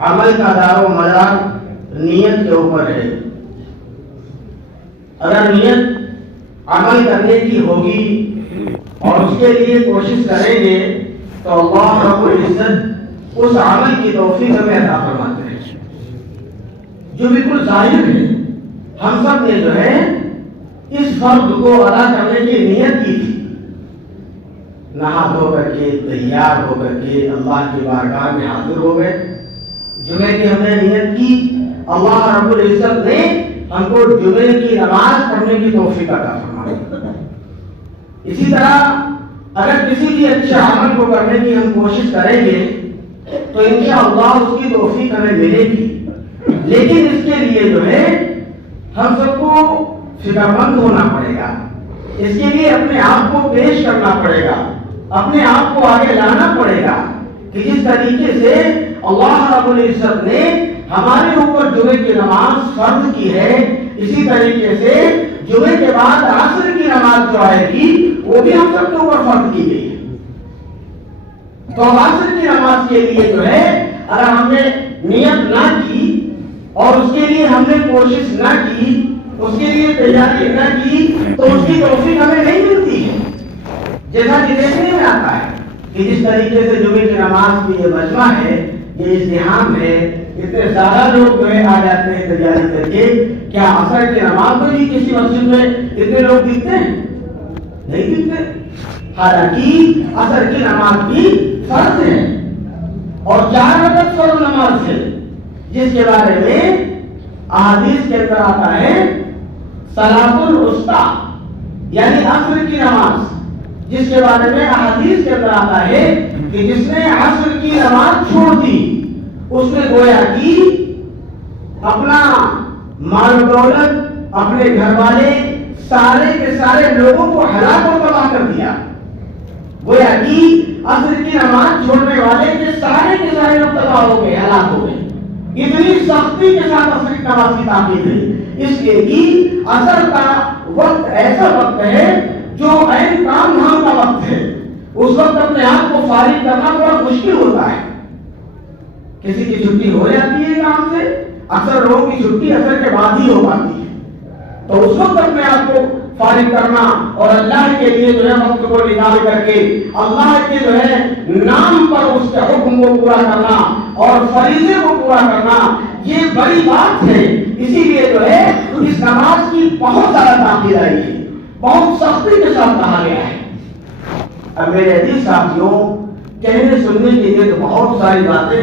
عمل کا دار و مدار نیت کے اوپر ہے. اگر نیت عمل کرنے کی ہوگی اور اس کے لیے کوشش کریں گے تو اللہ رب العزت اس عمل کی توفیق ہمیں عطا فرماتے ہیں. جو بالکل ظاہر ہے، ہم سب نے جو ہے اس فرض کو ادا کرنے کی نیت کی تھی. نہا دھو کر کے تیار ہو کر کے اللہ کی بارگاہ میں حاضر ہو گئے. جمعے کی ہم نے نیت کی، اللہ رب العزت نے ہم کو جمعے کی نماز پڑھنے کی توفیق عطا فرمائی. اسی طرح اگر کسی بھی اچھے عمل کو کرنے کی ہم کوشش کریں گے تو انشاءاللہ اس کی توفیق ہمیں ملے گی. لیکن اس کے لیے جو ہے ہم سب کو فکر مند ہونا پڑے گا. اس کے لیے اپنے آپ کو پیش کرنا پڑے گا، اپنے آپ کو آگے لانا پڑے گا کہ جس طریقے سے اللہ رب العزت نے ہمارے اوپر جمعے کی نماز فرض کی ہے، اسی طریقے سے جمعے کے بعد عصر کی نماز جو آئے گی وہ بھی ہم سب کے اوپر فرض کی گئی ہے. تو عصر کی نماز کے لیے جو ہے اگر ہم نے نیت نہ کی اور اس کے لیے ہم نے کوشش نہ کی، اس کے لیے تیاری نہ کی تو اس کی توفیق ہمیں نہیں ملتی ہے. جیسا کہ دیکھنے میں آتا ہے کہ جس طریقے سے جمعے کی نماز کی یہ مجمع ہے، یہ ازدحام ہے، اتنے زیادہ لوگ جو ہے آ جاتے ہیں تیاری کر کے. کیا عصر کی نماز میں بھی کسی مسجد میں اتنے لوگ دکھتے ہیں؟ نہیں دکھتے. حالانکہ عصر کی نماز بھی فرض ہے اور 4 رکعت فرض نماز ہے، جس کے بارے میں احادیث کے اندر آتا ہے صلاۃ الوسطی یعنی عصر کی نماز، جس کے بارے میں احادیث کے اندر آتا ہے کہ جس نے عصر کی نماز چھوڑ دی اس نے گویا کہ اپنا مال و دولت، اپنے گھر والے، سارے کے سارے لوگوں کو ہلاک اور تباہ کر دیا. گویا کہ عصر کی نماز چھوڑنے والے کے سارے لوگ تباہ ہو گئے، ہلاک ہو گئے. اتنی سختی کے ساتھ عصر کی نماز کی تاکید ہے، اس لیے کہ عصر کا وقت ایسا وقت ہے جو عین کام دھام کا وقت ہے. اس وقت اپنے آپ کو فارغ کرنا بڑا مشکل ہوتا ہے. کسی کی چھٹی ہو جاتی ہے کام سے، اکثر لوگوں کی چھٹی عصر کے بعد ہی ہو پاتی ہے. تو اس وقت اپنے آپ کو فارغ کرنا اور اللہ کے لیے جو ہے وقت کو نکال کر کے اللہ کے جو ہے نام پر اس کے حکم کو پورا کرنا اور فریضے کو پورا کرنا، یہ بڑی بات ہے. اسی لیے جو ہے اس نماز کی بہت زیادہ تاکید آئی ہے، بہت سختی کے ساتھ کہا گیا ہے. اب میرے عزیز ساتھیوں، کہنے سننے کے لیے تو بہت ساری باتیں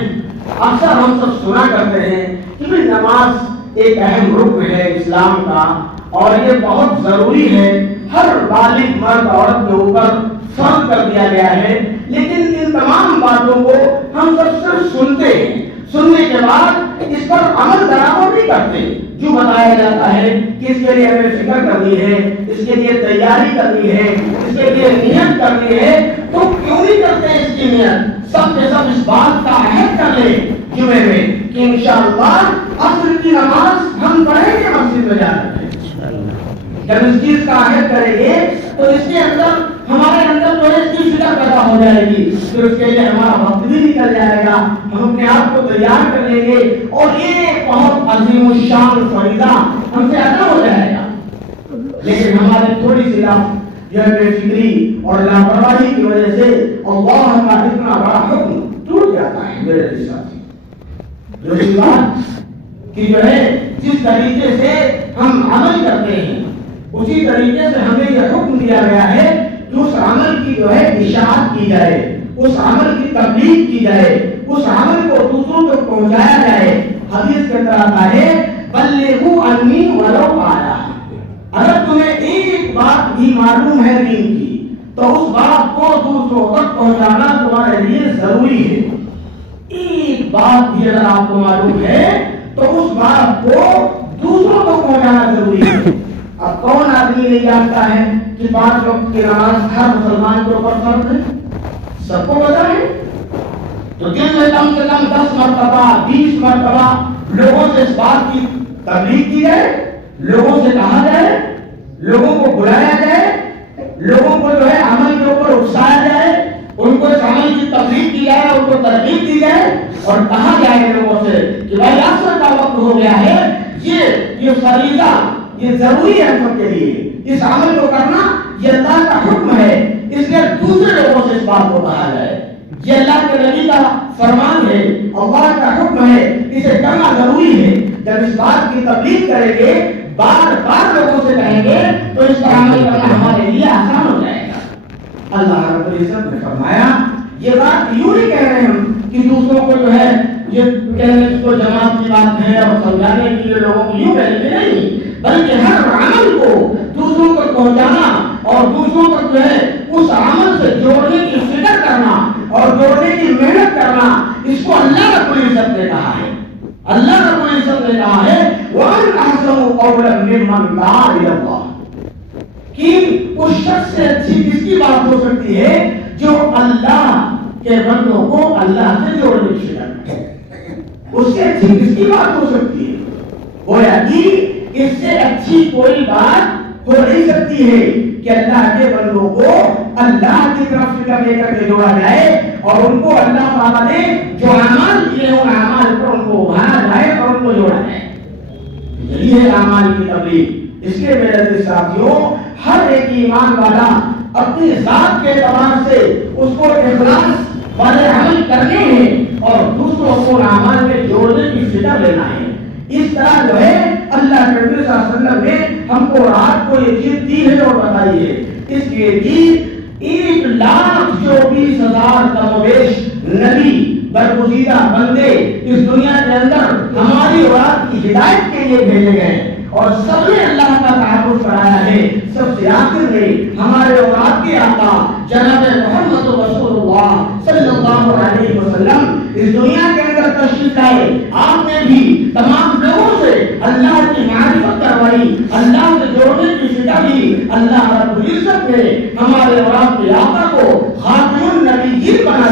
اکثر ہم سب سنا کرتے ہیں کہ نماز ایک اہم رکن ہے اسلام کا اور یہ بہت ضروری ہے، ہر بالغ مرد عورت کے اوپر فرض کر دیا گیا ہے. لیکن ان تمام باتوں کو ہم سب صرف سنتے ہیں، سننے کے بعد اس پر عمل درآمد نہیں کرتے. جو بتایا جاتا ہے کہ اس کے لیے ہمیں فکر کرنی ہے، اس کے لیے تیاری کرنی ہے، اس کے لیے نیت کرنی ہے، تو کیوں نہیں کرتے اس کی نیت؟ سب کے سب اس بات کا عہد کر لیں جمعے میں کہ انشاءاللہ عصر کی نماز ہم پڑھیں گے مسجد میں جا کر. جب اس چیز کا عہد کریں گے تو اس کے اندر ہمارے اندر جو ہے اس کی فکر پیدا ہو جائے گی، پھر اس کے لیے ہمارا وقت بھی نکل جائے گا، ہم اپنے آپ کو تیار کر لیں گے اور یہ بہت عظیم الشان فریضہ ہم سے ادا ہو جائے گا. لیکن ہماری تھوڑی سی جو ہے بے فکری اور لاپرواہی کی وجہ سے اللہ کا اتنا بڑا حکم ٹوٹ جاتا ہے. میرے ساتھی جو اس بات کی جو ہے جس طریقے سے ہم عمل کرتے ہیں اسی طریقے سے ہمیں یہ حکم دیا گیا ہے کہ اس عمل کی جو ہے اشاعت کی جائے، اس عمل کی تبلیغ کی جائے، اس عمل کو دوسروں تک پہنچایا جائے. حدیث کے اندر آتا ہے بلغوا عنی ولو آیا. اگر تمہیں ایک بات بھی معلوم ہے دین کی تو اس بات کو دوسروں تک پہنچانا تمہارے لیے ضروری ہے. ایک بات بھی اگر آپ کو معلوم ہے تو اس بات کو دوسروں تک پہنچانا ضروری ہے. اب کون آدمی نہیں جانتا ہے کہ 5 وقت کی نماز ہر مسلمان کے اوپر فرض ہے؟ سب کو پتا ہے. تو دن میں کم سے کم 10 مرتبہ 20 مرتبہ لوگوں سے اس بات کی تبلیغ کی جائے، لوگوں سے کہا جائے، لوگوں کو بلایا جائے، لوگوں کو جو ہے عمل کے اوپر اکسایا جائے، ان کو اس عمل کی تبلیغ کی جائے، ان کو ترغیب دی جائے اور کہا جائے لوگوں سے یہ فریضہ، یہ ضروری ہے ہم سب کے لیے، اس عمل کو کرنا یہ اللہ کا حکم ہے، اس لیے دوسرے لوگوں سے اس بات کو کہا جائے، یہ اللہ کے نبی کا فرمان ہے، اللہ کا حکم ہے، اسے کرنا ضروری ہے۔ جب اس بات کی تبلیغ کریں گے، بار بار لوگوں سے کہیں گے، تو اس پر عمل کرنا ہمارے لیے آسان ہو جائے گا۔ اللہ رب العزت نے فرمایا، یہ بات یوں نہیں کہہ رہے ہم کہ دوسروں کو جو ہے یہ کہنے کو جماعت کی بات ہے اور سمجھانے کے لیے لوگوں کو یوں کہنے نہیں، بلکہ ہر عمل کو دوسروں تک پہنچانا اور دوسروں تک جو ہے اس عمل سے جوڑنے کی فکر کرنا اور جوڑنے کی محنت کرنا، اس کو اللہ رب العزت نے کہا ہے۔ اللہ رب العزت نے کہا ہے وَأَنْ أَحْسَنُ قَوْلًا مِّمَّنْ دَعَا إِلَى اللَّهِ، کہ اس شخص سے اچھی کس کی بات ہو سکتی ہے جو اللہ کے بندوں کو اللہ سے جوڑنے کی فکر کرے، اس سے اچھی کس کی بات ہو سکتی ہے؟ گویا کہ اس سے اچھی کوئی بات ہو نہیں سکتی ہے کہ اللہ کے بندوں کو اللہ کی طرف فکر لے کر کے جوڑا جائے اور ان کو اللہ تعالیٰ نے جو اعمال دیے ان اعمال پر ان کو ابھارا جائے اور ان کو جوڑا جائے۔ یہی ہے اعمال کی تبلیغ۔ اس کے میرے ساتھیوں، ہر ایک ایمان والا اپنی ذات کے اعتبار سے اس کو اخلاص والے عمل کرنے ہیں اور دوسروں کو اعمال میں جوڑنے کی فکر لینا ہے۔ اس طرح جو ہے اللہ کے نبی صلی اللہ علیہ وسلم نے ہم کو رات کو یہ چیز دی ہے اور بتائی ہے۔ اس لیے کہ 1,24,000 کم و بیش نبی برگزیدہ بندے اس دنیا کے اندر ہماری اولاد کی ہدایت کے لیے بھیجے گئے اور سب نے اللہ کا تعارف کرایا ہے۔ سب سے آخر میں ہمارے اولاد کے آقا جناب محمد رسول اللہ صلی اللہ علیہ وسلم اس دنیا کے اندر تشریف لائے۔ آپ نے بھی تمام لوگوں سے اللہ کی معرفت کروائی، اللہ سے جوڑنے کی فکر کی۔ اللہ رب العزت نے ہمارے اولاد کے آقا کو خاتم النبیین بنا دیا۔